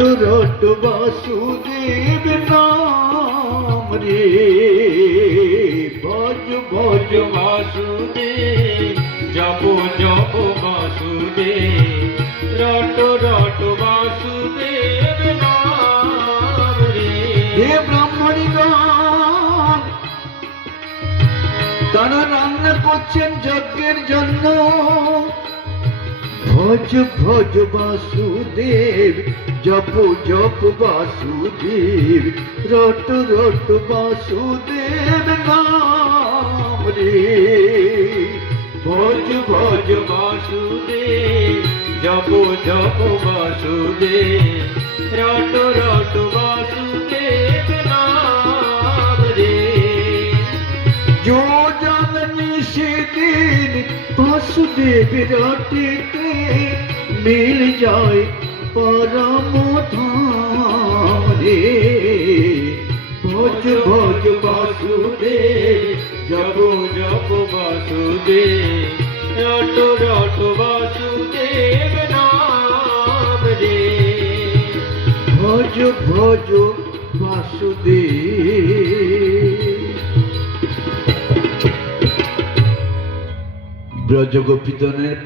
रट वासुदेव नाम रे भज भज वासुदेव जप जप वासुदेव रट रट वासुदेव नाम रे। हे ব্রাহ্মণীগণ তারা রান্না করছেন যজ্ঞের জন্য ভজ ভজ বাসুদেব जप जप वासुदेव रट रट वासुदेव नाम रे भज भज वासुदेव जप जप वासुदेव रट रट वासुदेव नाम रे। जो जननी से दिन वासुदेव रटते मिल जाए परम धाम रे भज भज वासुदेव जप जप वासुदेव रट रट वासुदेव नाम रे। भज भज वासुदेव। ब्रज गोपीजনের